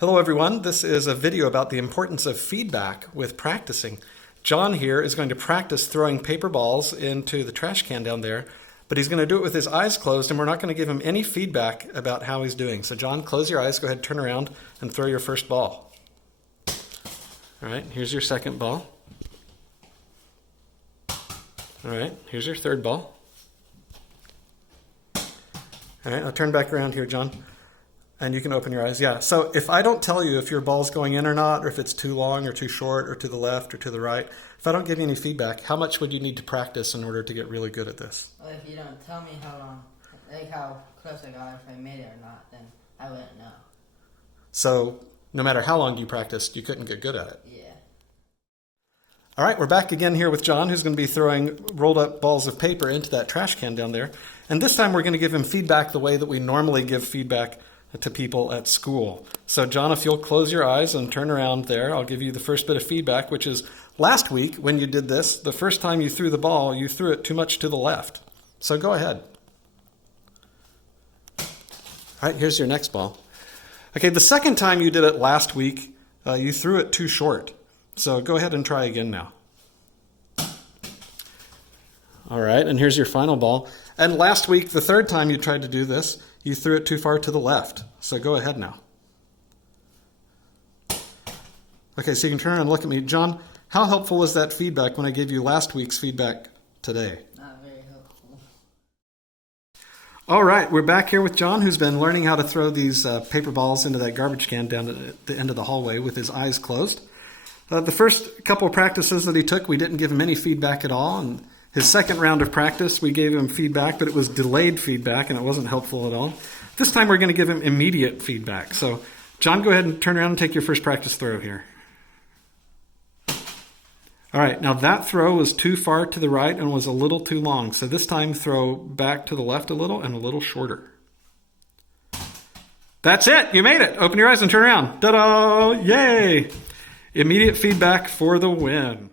Hello everyone, this is a video about the importance of feedback with practicing. John here is going to practice throwing paper balls into the trash can down there, but he's going to do it with his eyes closed and we're not going to give him any feedback about how he's doing. So John, close your eyes, go ahead, turn around and throw your first ball. All right, here's your second ball. All right, here's your third ball. All right, I'll turn back around here, John. And you can open your eyes. Yeah, so if I don't tell you if your ball's going in or not, or if it's too long or too short or to the left or to the right, if I don't give you any feedback, how much would you need to practice in order to get really good at this? Well, if you don't tell me how long, like how close I got, if I made it or not, then I wouldn't know. So no matter how long you practiced, you couldn't get good at it? Yeah. All right, we're back again here with John, who's going to be throwing rolled up balls of paper into that trash can down there. And this time we're going to give him feedback the way that we normally give feedback to people at school. So John, if you'll close your eyes and turn around there, I'll give you the first bit of feedback, which is last week when you did this, the first time you threw the ball, you threw it too much to the left. So go ahead. All right, here's your next ball. Okay, the second time you did it last week, you threw it too short. So go ahead and try again now. All right, and here's your final ball. And last week, the third time you tried to do this, you threw it too far to the left. So go ahead now. Okay, so you can turn around and look at me. John, how helpful was that feedback when I gave you last week's feedback today? Not very helpful. All right, we're back here with John, who's been learning how to throw these paper balls into that garbage can down at the end of the hallway with his eyes closed. The first couple of practices that he took, we didn't give him any feedback at all. And his second round of practice, we gave him feedback, but it was delayed feedback and it wasn't helpful at all. This time we're going to give him immediate feedback. So, John, go ahead and turn around and take your first practice throw here. All right, now that throw was too far to the right and was a little too long. So this time throw back to the left a little and a little shorter. That's it. You made it. Open your eyes and turn around. Ta-da! Yay! Immediate feedback for the win.